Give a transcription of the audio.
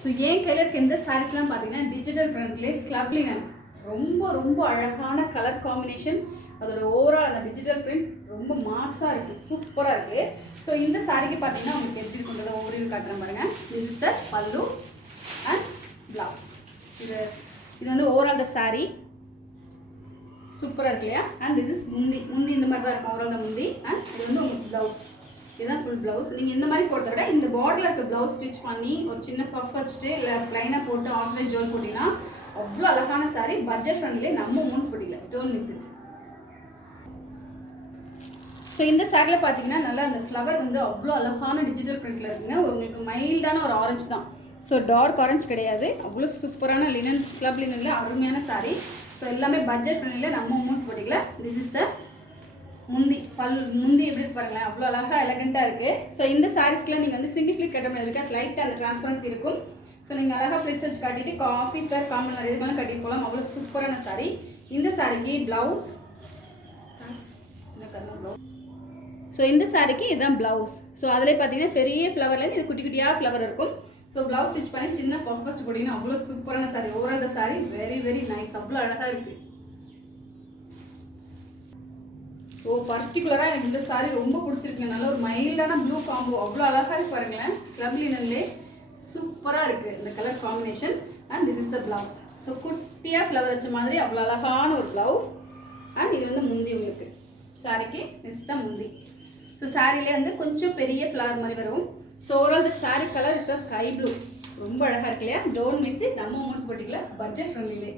So என் கையில் இருக்க இந்த சாரீஸ்லாம் பார்த்தீங்கன்னா டிஜிட்டல் பிரிண்ட்லேயே ஸ்லப்லினன் ரொம்ப ரொம்ப அழகான கலர் காம்பினேஷன். அதோட ஓவரால் அந்த டிஜிட்டல் பிரிண்ட் ரொம்ப மாஸாக இருக்குது, சூப்பராக இருக்குது. ஸோ இந்த சாரிக்கு பார்த்தீங்கன்னா உங்களுக்கு எப்படி இருக்குன்றத ஓவரியூ காட்டுறேன் பாருங்கள். திஸ் இஸ் த பல்லு அண்ட் பிளவுஸ். இது வந்து ஓவரால் த சாரீ சூப்பராக இருக்கு இல்லையா. அண்ட் திஸ் இஸ் முந்தி இந்த மாதிரி தான் இருக்கும் ஓவரால் த முந்தி. அண்ட் இது வந்து உங்களுக்கு ப்ளவுஸ், இதுதான் ஃபுல் ப்ளவுஸ். நீங்கள் இந்த மாதிரி போடுறத விட இந்த பார்டரில் இருக்க ப்ளவுஸ் ஸ்டிச் பண்ணி ஒரு சின்ன பஃப் வச்சுட்டு இல்லை ப்ளைனாக போட்டு ஆன்லைன் ஜோல் போட்டிங்கன்னா அவ்வளோ அழகான சாரீ. பட்ஜெட் ஃப்ரெண்ட்லேயே நம்ம மூன்ஸ் போட்டிக்கல, டோன்ட் மிஸ் இட். ஸோ இந்த சாரியில் பார்த்தீங்கன்னா நல்லா அந்த ஃப்ளவர் வந்து அவ்வளோ அழகான டிஜிட்டல் பிரிண்டில் இருக்குங்க. உங்களுக்கு மைல்டான ஒரு ஆரஞ்சு தான், ஸோ டார்க் ஆரஞ்சு கிடையாது. அவ்வளோ சூப்பரான லினன், ஸ்லப் லினனில் அருமையான சாரீ. ஸோ எல்லாமே பட்ஜெட் ஃப்ரெண்ட்லியில் நம்ம மூன்ஸ் போட்டிக்கல. திஸ் இஸ் த முந்தி எப்படி பாருங்களேன், அவ்வளோ அழகாக எலகெண்ட்டாக இருக்குது. ஸோ இந்த சாரீஸ்க்குலாம் நீங்கள் வந்து சிங்கிள் ஃபிளிட் கட்ட முடியாது, பிகாஸ் லைட்டாக அந்த டிரான்ஸ்பரன்சி இருக்கும். ஸோ நீங்கள் அழகாக ஃப்ளிட்ஸ் வச்சு கட்டிட்டு ஆஃபீஸ் சார் காமன் இது மாதிரி கட்டிட்டு போகலாம். அவ்வளோ சூப்பரான சாரீ. இந்த சாரிக்கு ப்ளவுஸ், ஸோ இந்த சாரிக்கு இதுதான் ப்ளவுஸ். ஸோ அதிலே பார்த்தீங்கன்னா பெரிய ஃப்ளவர்லேருந்து இது குட்டி குட்டியாக ஃப்ளவர் இருக்கும். ஸோ ப்ளவுஸ் ஸ்டிச் பண்ணி சின்ன பஃப் வச்சு போட்டிங்கன்னா அவ்வளோ சூப்பரான சாரீ. ஓவரால் இந்த சாரீ வெரி வெரி நைஸ், அவ்வளோ அழகாக இருக்குது. ஸோ பர்டிகுலராக எனக்கு இந்த சாரீ ரொம்ப பிடிச்சிருக்குங்க. நல்ல ஒரு மைல்டான ப்ளூ காம்போ, அவ்வளோ அழகாக இருக்கு பாருங்களேன். ஸ்லப் லினன்லே சூப்பராக இருக்குது இந்த colour combination. And this is the blouse. So குட்டியாக ஃப்ளவர் வச்ச மாதிரி அவ்வளோ அழகான ஒரு ப்ளவுஸ். அண்ட் இது வந்து முந்தி உங்களுக்கு சாரிக்கு திஸ் தான் முந்தி. ஸோ சாரிலே வந்து கொஞ்சம் பெரிய ஃப்ளவர் மாதிரி வரும். So overall the sorry colour is a sky blue, ரொம்ப அழகாக இருக்கு இல்லையா. Don't miss it. நம்ம மூன்ஸ் போட்டிக்கல, பட்ஜெட் ஃப்ரெண்ட்லிலே.